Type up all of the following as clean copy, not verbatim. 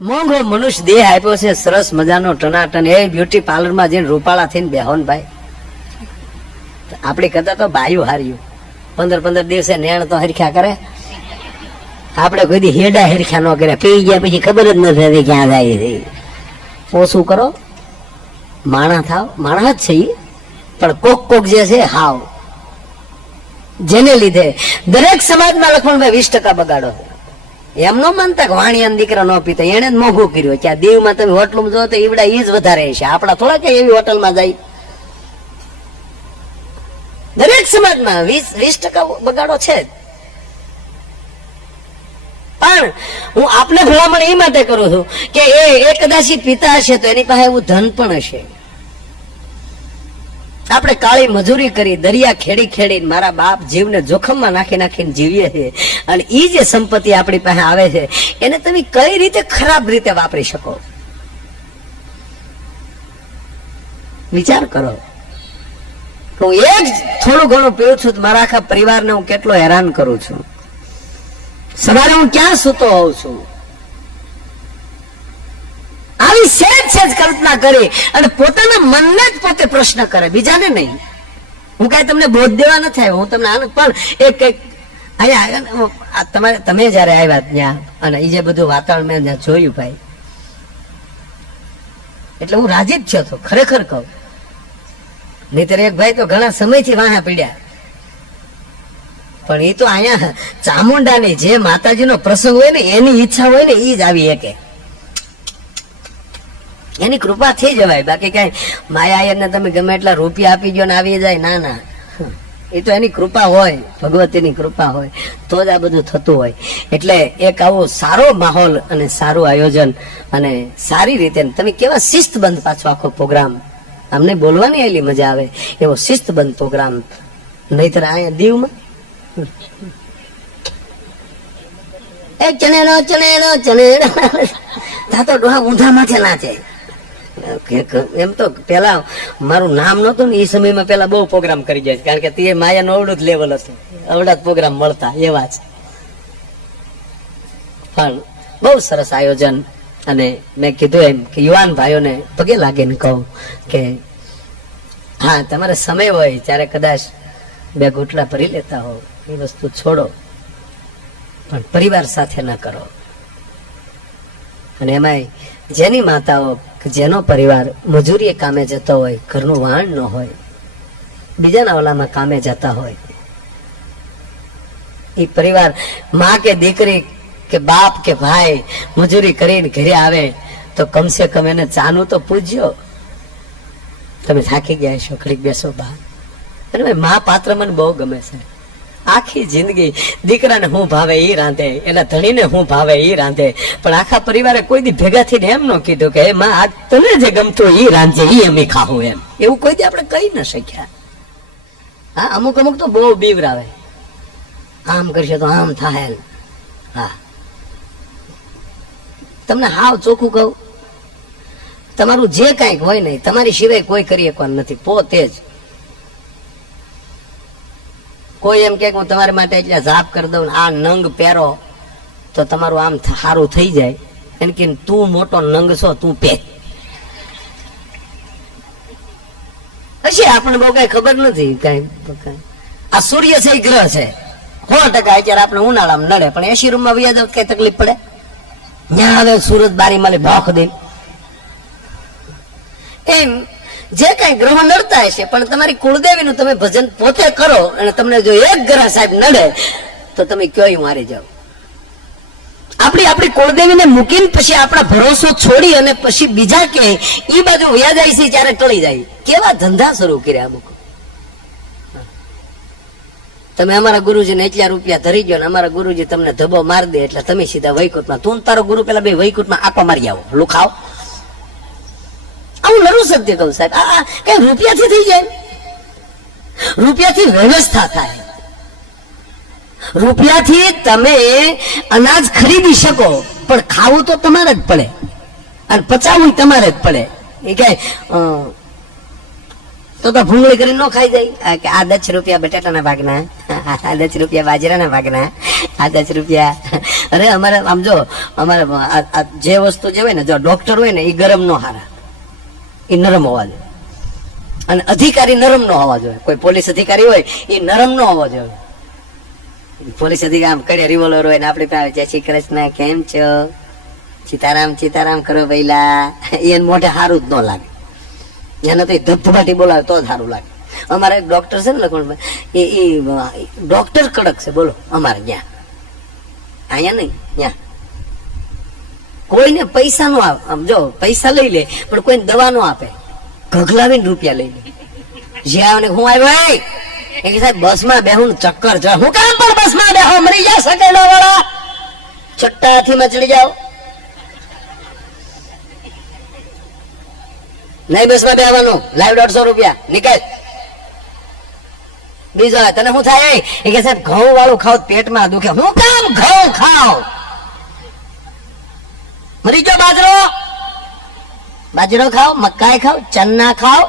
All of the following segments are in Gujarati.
મોંઘો મનુષ્ય દેહ આપ્યો છે, સરસ મજાનો ટનાટન, એ બ્યુટી પાર્લરમાં જઈને રૂપાળા થઈને બેહો ને ભાઈ. આપણી કરતા તો ભાઈઓ હાર્યું. 15 દિવસે નેણ તો હરખ્યા કરે. આપણે કોઈ દી હેડા હરખ્યા ન કર્યા, પી ગયા પછી ખબર જ નથી ક્યાં જાય છે. ઓછું કરો, માણા થાવ. માણા જ છે ઈ, પણ કોક જે છે હાવ, જેને લીધે દરેક સમાજમાં લખમણભાઈ 20% બગાડો. એમ નો માનતા કે વાણિયાના દીકરા ન પીતા, એને જ મોંઘું કર્યું. કે આ દીવમાં તમે હોટલમાં જો તો ઈવડા ઈ જ વધારે છે. આપડા થોડા કે એવી હોટલમાં જાય. દરેક સમાજમાં 20% બગાડો છે. પણ હું આપને ભલામણ એ માટે કરું છું કે એ કદાચ પિતા હશે તો એની પાસે એવું ધન પણ હશે. આપણે કાળી મજૂરી કરી, દરિયા ખેડી મારા બાપ જીવને જોખમમાં નાખીને જીવીએ છીએ, અને એ જે સંપત્તિ આપણી પાસે આવે છે એને તમે કઈ રીતે ખરાબ રીતે વાપરી શકો, વિચાર કરો. હું એક થોડું ઘણું પીવું છું, મારા આખા પરિવારને હું કેટલો હેરાન કરું છું. સવારે હું ક્યાં સૂતો હોઉં છું. આવી સેજ કલ્પના કરી અને પોતાના મનને જ પોતે પ્રશ્ન કરે, બીજાને નહીં. હું કઈ તમને બોધ દેવા નથી આવ્યો, હું તમને આનંદ. પણ એક અહીંયા તમે જયારે આવ્યા ત્યાં અને એ જે બધું વાતાવરણ મેં ત્યાં જોયું ભાઈ, એટલે હું રાજી જ થયો. ખરેખર કહું, નહીતર એક ભાઈ તો ઘણા સમયથી વાહા પીડ્યા. પણ એ તો અહીંયા ચામુંડાની જે માતાજીનો પ્રસંગ હોય ને, એની ઈચ્છા હોય ને એ જ આવી શકે. એની કૃપા થઈ જવાય. બાકી કઈ માયા ને તમે ગમે એટલા રૂપિયા આપી ગયો ને આવી જાય, ના ના. એ તો એની કૃપા હોય, ભગવતીની કૃપા હોય તો જ આ બધું થતું હોય. એટલે એક આવો સારો માહોલ અને સારું આયોજન અને સારી રીતે તમે કેવા શિસ્તબંધ પાછો આખો પ્રોગ્રામ, અમને બોલવાની એટલી મજા આવે એવો શિસ્તબંધ પ્રોગ્રામ. નહીતર અહીંયા દીવમાં એ ચણેડો તો ડોહા ઊંધા માથે નાચે. એમ તો પેલા મારું નામ નતું ને એ સમયમાં પેલા બહુ પ્રોગ્રામ કરી જાય, કારણ કે તે માયાનું અવડું જ લેવલ હતું, અવડા જ પ્રોગ્રામ મળતા એવા જ. પણ બહુ સરસ આયોજન. અને મેં કીધું એમ કે યુવાન ભાઈઓને પગે લાગીને કહું કે હા, તમારે સમય હોય ત્યારે કદાચ 2 ઘૂંટડા ભરી લેતા હો, એ વસ્તુ છોડો, પણ પરિવાર સાથે ન કરો. અને એમાંય જેની માતાઓ, જેનો પરિવાર મજૂરીએ કામે જતો હોય, ઘરનું વાણ ન હોય, બીજાના ઓલામાં કામે જતા હોય, એ પરિવાર માં કે દીકરી કે બાપ કે ભાઈ મજૂરી કરીને ઘરે આવે તો કમસે કમ એને ચાનું તો પૂજ્યો. તમે થાકી ગયા છો, ઘડીક બેસો બહાર. અને મા પાત્ર મને બહુ ગમે છે. આખી જિંદગી દીકરાને હું ભાવે એ રાંધે, એના ધણીને હું ભાવે એ રાંધે, પણ આખા પરિવારે કોઈ દી ભેગા થઈને એમ ન કીધું કે માં આજ તને જે ગમતું એ રાંધે, એ અમે ખાવું. એમ એવું કોઈ દી આપણે કહી ન શક્યા. હા, અમુક તો બહુ બીવરાવે, આમ કરશે તો આમ થાય. હા, તમને હાવ ચોખ્ખું કહું, તમારું જે કાંઈક હોય નહીં, તમારી સિવાય કોઈ કરી શકવાનું નથી, પોતે જ. કોઈ એમ કે હું તમારા માટે એટલે ઝાપ કરી દઉં, આ નંગ પહેરો તો તમારું આમ સારું થઈ જાય, એમ કે તું મોટો નંગ છો, તું પહેર. હશે આપણને બહુ કઈ ખબર નથી. કઈ આ સૂર્ય છે, ગ્રહ છે, 100% અત્યારે આપણે ઉનાળામાં નડે, પણ 80 રૂમમાં વ્યાજ કઈ તકલીફ પડે? ત્યાં આવે સુરત બારી માલે ભોખ દે. એમ જે કઈ ગ્રહો નડતા હશે, પણ તમારી કુળદેવીનું તમે ભજન પોતે કરો, અને તમને જો એક ગ્રહ સાહેબ નડે તો તમે કયો મારી જાઓ. આપણી કુળદેવીને મૂકીને પછી આપણા ભરોસો છોડી અને પછી બીજા કે એ બાજુ વ્યાજ આવી છે ત્યારે ટળી જાય. કેવા ધંધા શરૂ કર્યા અમુક. તમે અમારા ગુરુજીને એટલા રૂપિયા ધરી ગયો ને અમારા ગુરુજી તમને ધબો મારી દે એટલે તમે સીધા વૈકુંઠમાં, તું તારો ગુરુ પેલા બે વૈકુંઠમાં આંકો મારી આવો, લુખાવ. આવું નરું સત્ય કહું સાહેબ. આ કઈ રૂપિયાથી થઈ જાય? રૂપિયાથી વ્યવસ્થા થાય. રૂપિયાથી તમે અનાજ ખરીદી શકો, પણ ખાવું તો તમારે જ પડે અને પચાવવું તમારે જ પડે. એ કઈ તો ભૂંગળી કરીને ન ખાઈ જાય કે આ 10 રૂપિયા બટાટાના ભાગના, આ 10 રૂપિયા બાજરાના ભાગના, આ 10 રૂપિયા. અરે અમારે આમ જો અમારે જે વસ્તુ જે હોય ને, જો ડોક્ટર હોય ને એ ગરમ નો હારા, એ નરમ હોવા જોઈએ. અને અધિકારી નરમ નો હોવા જોઈએ. કોઈ પોલીસ અધિકારી હોય એ નરમ નો હોવો જોઈએ. પોલીસ અધિકારી આમ કડે રિવોલ્વર હોય ને આપડે પાસે જય શ્રી કૃષ્ણ કેમ છો, સીતારામ સીતારામ કરો પહેલા, એને મોઢે સારું જ ન લાગે. એને તો ધબધબાટી બોલાવે તો જ સારું લાગે. અમારે એક ડોક્ટર છે ને લખમણભાઈ, એ ડોક્ટર કડક છે બોલો અમારે ત્યાં. અહીંયા નહીં, ત્યાં કોઈને પૈસા નો આવે. આમ જો પૈસા લઈ લે પણ કોઈને દવા નો આપે, ગગલાવીને રૂપિયા લઈ લે. જ્યાં હું આવ્યો એ કે સાહેબ બસ માં બેહું ચક્કર ચડે. હું કામ પણ બસ માં બેહો, મરી જાય સકેડો વાળા, છઠ્ઠા હાથીમાં ચડી જાઓ. નહીં બસ માં બેહવાનું, લાઈવ 150 રૂપિયા નીકળ. બીજો તને શું થાય એ કે સાહેબ ઘઉં વાળું ખાવ પેટમાં દુખે. હું કામ ઘઉં ખાવ, મરી ગયો. બાજરો ખાવ, મકાઈ ખાવ, ચના ખાવ,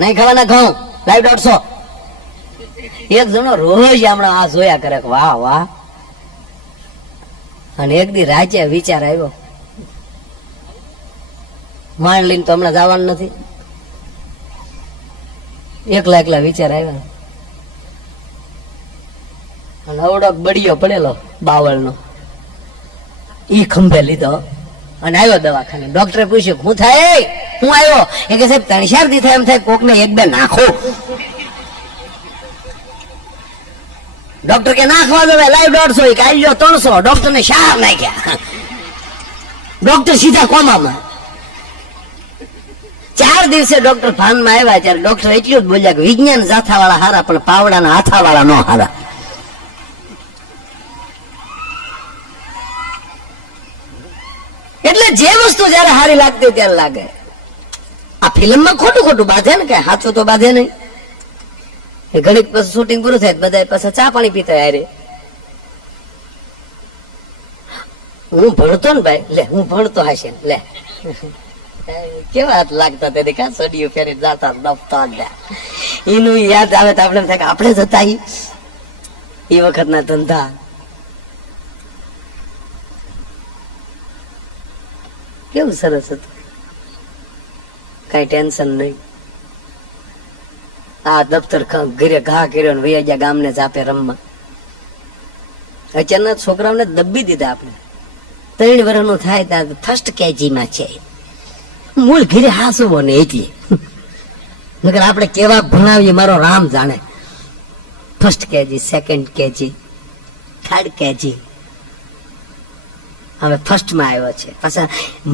નહીં ખાવાના ઘઉં, લાઈવ 150. એક જણો રોજ હમણાં આ જોયા કરે, વાહ વાહ. અને એક દી રાજ્ય વિચાર આવ્યો, માંડ લઈને તો હમણાં જવાનું નથી. એકલા એકલા વિચાર આવ્યા. અને અવડો બળિયો પડેલો બાવળ નો, ઈ ખંભે લીધો અને આવ્યો દવાખાને. ડોક્ટરે પૂછ્યું હું થાય, હું આવ્યો. એ કે સાહેબ 3-4 દી થાય એમ થાય કોક ને 1-2 નાખો. ડોક્ટર કે નાખવા દો લાઈવ 150, કાઢી લ્યો 300. ડોક્ટર ને શાહ નાખ્યા. ડોક્ટર સીધા કોમામાં. 4 દિવસે ડોક્ટર ભાનમાં આવ્યા ત્યારે ડોક્ટર એટલું જ બોલ્યા કે વિજ્ઞાન જાથા વાળા હારા પણ પાવડાના હાથા વાળા નો હારા. એટલે જે વસ્તુ જયારે હારી લાગતી ત્યારે લાગે. આ ફિલ્મમાં ખોટું ખોટું બાંધે ને, કઈ સાચું તો બાંધે નહીં. ઘડીક પછી શૂટિંગ પૂરું થાય બધા પાછા ચા પાણી પીતા હારે. હું ભણતો ને ભાઈ, લે હું ભણતો હશે લે કેવા હાથ લાગતા તે દેખા, સડીઓ ફેરી જાતા નફતા લે. એનું યાદ આવે તો આપણે થાય કે આપણે જતા એ વખત ના ધંધા. કેવું સરસ હતું, કઈ ટેન્શન નહીં. આ દફતર ઘરે ઘા કર્યો ને વૈયા ગયા ગામને જાપે રમવા. અચાનક છોકરાઓને દબી દીધા. આપણે 3 વર્ષનું થાય ત્યાં ફર્સ્ટ કેજી માં છે. મૂળ ઘરે હાસવો ને એટલી નકર આપણે કેવા ભણાવીએ મારો રામ જાણે. First KG, second KG, third KG, હવે ફર્સ્ટ માં આવ્યો છે. પાછા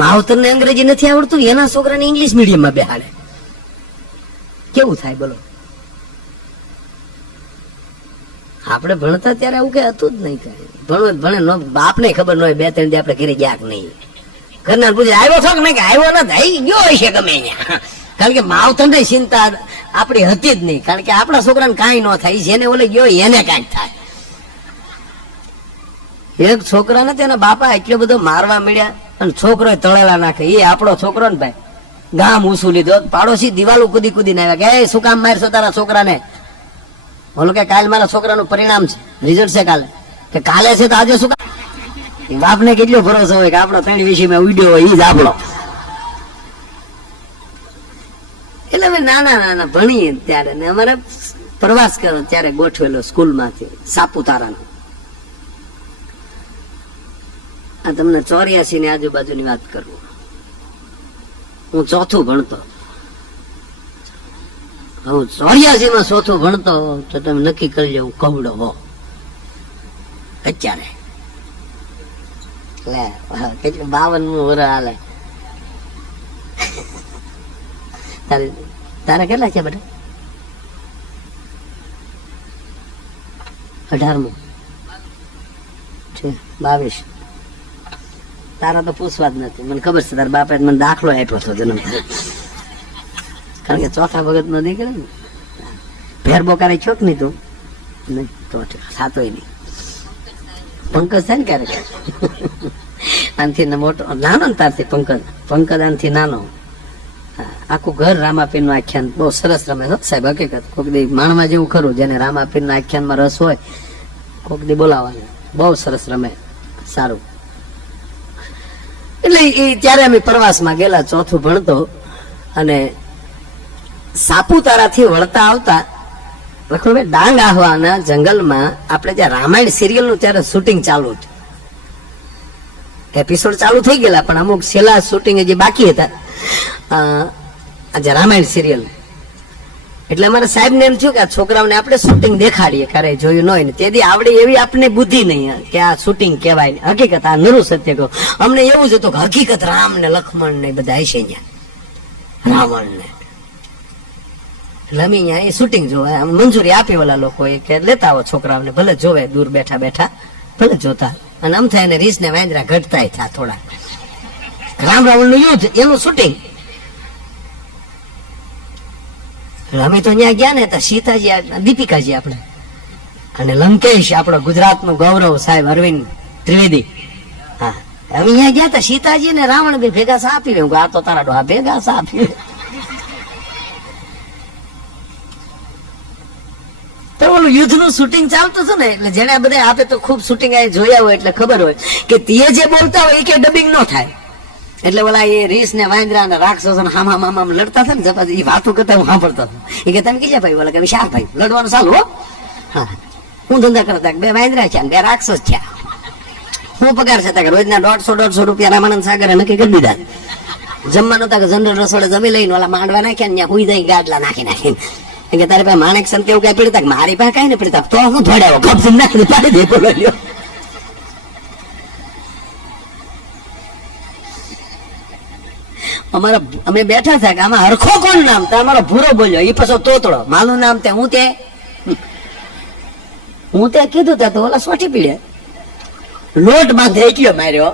માવતર ને અંગ્રેજી નથી આવડતું, એના છોકરાને ઇંગ્લિશ મીડિયમ માં બેહાડે. કેવું થાય બોલો? આપણે ભણતા ત્યારે આવું કઈ હતું જ નહીં. કઈ ભણે બાપને ખબર ન હોય 2-3 દી આપણે ઘરે ગયા કે નહીં. ઘરના પૂછે આવ્યો છો કે નહીં, કે આવ્યો નથી, ગયો હશે ગમે અહીંયા. કારણ કે માવતર ની ચિંતા આપણી હતી જ નહીં. કારણ કે આપણા છોકરાને કાંઈ ન થાય, જેને ઓલે ગયો એને કાંઈક થાય. એક છોકરાને તેના બાપા એટલો બધો મારવા મળ્યા અને છોકરો તળેલા નાખે. એ આપણો છોકરો ને ભાઈ ગામ ઉસું લીધો. પાડોશી દિવાલો કુદી કુદીને આવ્યા કે શું કામ મારશો તારા છોકરાને? બોલો કે કાલે મારા છોકરાનું પરિણામ છે, રિઝલ્ટ છે કાલે. કે કાલે છે તો આજે શું કામ? બાપને કેટલો ભરોસો હોય કે આપણો 3 વિષયમાં ઉડ્યો હોય એ જ આપણો. એટલે અમે નાના ભણીએ ત્યારે ને અમારે પ્રવાસ કર્યો ત્યારે ગોઠવેલો સ્કૂલ માંથી સાપુતારાનો. આ તમને 84 ની આજુબાજુની વાત કરું. હું 4થું ભણતો. હું 84 માં 4થું ભણતો તો તમે નક્કી કરી લો હું કવડો હો. અત્યારે લે કેટલું 52 વર્ષ હાલે. તારા કેટલા છે બેટા? 18મું છે, 22. તારા તો પૂછવા જ નથી. મને ખબર છે તારા બાપે મને દાખલો આપ્યો હતો જન્મ. કારણ કે 4થા વખત નો નીકળે ને. ફેર બોકારે છોક નહીં તું નહીં તો સાતોય નહીં. પંકજ થાય ને ક્યારેક આનથી મોટો નાનો ને તારથી પંકજ આનથી નાનો. હા આખું ઘર રામાપીર નું આખ્યાન બહુ સરસ રમે છે સાહેબ, હકીકત. કોક દી માણવા જેવું ખરું, જેને રામાપીર ના આખ્યાનમાં રસ હોય કોક દી બોલાવવાનું, બહુ સરસ રમે, સારું. એટલે એ ત્યારે અમે પ્રવાસમાં ગયેલા, ચોથું ભણતો, અને સાપુતારા થી વળતા આવતા લખનભાઈ ડાંગ આહવાના જંગલમાં આપણે જ્યાં રામાયણ સિરિયલ નું ત્યારે શૂટિંગ ચાલુ હતું. એપિસોડ ચાલુ થઈ ગયેલા પણ અમુક છેલ્લા શૂટિંગ જે બાકી હતા આજે રામાયણ સિરિયલ. એટલે અમારા સાહેબ ને એમ થયું કે આ છોકરાઓને આપણે શૂટિંગ દેખાડીએ, ક્યારે જોયું ન હોય ને. તેથી આવડે એવી આપણને બુદ્ધિ નહીં કે આ શૂટિંગ કહેવાય. હકીકત આ નરું સત્ય કહું, અમને એવું જ હતું કે હકીકત રામ ને લક્ષ્મણ ને બધા હશે અહીંયા, રાવણ ને. એટલે અમે અહીંયા એ શૂટિંગ જોવા મંજૂરી આપી ઓલા લોકોએ કે લેતા આવો છોકરાઓને, ભલે જોવે દૂર બેઠા બેઠા, ભલે જોતા. અને આમ થાય ને રીસ ને વાંદરા ઘટતા થયા થોડા. રામ રાવણ નું યુદ્ધ એનું શૂટિંગ. અમે તો ત્યાં ગયા ને હતા, સીતાજી દીપિકાજી આપણે, અને લંકેશ આપણો ગુજરાત નું ગૌરવ સાહેબ અરવિંદ ત્રિવેદી. હા, અમે અહીંયા ગયા હતા, સીતાજી ને રાવણ બે ભેગા સા આપી. આ તો તારા ડોહા ભેગા સા આપી. તો ઓલું યુદ્ધ નું શૂટિંગ ચાલતું હતું ને, એટલે જેને બધા આપે તો ખૂબ શૂટિંગ જોયા હોય એટલે ખબર હોય કે તે જે બોલતા હોય એ કે ડબિંગ ન થાય. એટલે ઓલા એ રીસ ને વાંદરા ને રાક્ષસો હામ હામ હામ લડતા હતા ને, એ વાતો કરતા હું સાંભળતો હતો. એ કે તમે કીધા ભાઈ, ઓલા કે વિશાલ ભાઈ લડવાનું ચાલુ હો. હા, હું ધંધા કરતા બે વાંદરા છે, બે રાક્ષસ છે, હું પગાર છે કે રોજના 150 રૂપિયા રામાનંદ સાગરે નક્કી કરી દીધા. જમવાનું હતા કે જનરલ રસોડે જમી લઈને ઓલા માંડવા નાખ્યા ને ત્યાં હુઈ દઈ ગાડલા નાખી નાખીને કે તારી પાસે માણેક સંત એવું કઈ પીડતા, મારી પાસે કઈ ને પીડતા, તો હું ધોડાવો કપ નાખી પાડી દે બોલ્યો. અમારા અમે બેઠા હતા કે આમાં હરખો કોણ નામ, તો અમારો ભૂરો બોલ્યો, એ પાછો તોતડો, માલું નામ તે હું તે કીધું ત્યાં તો ઓલા સોટી પીડે લોટ બાંધે એટલો માર્યો.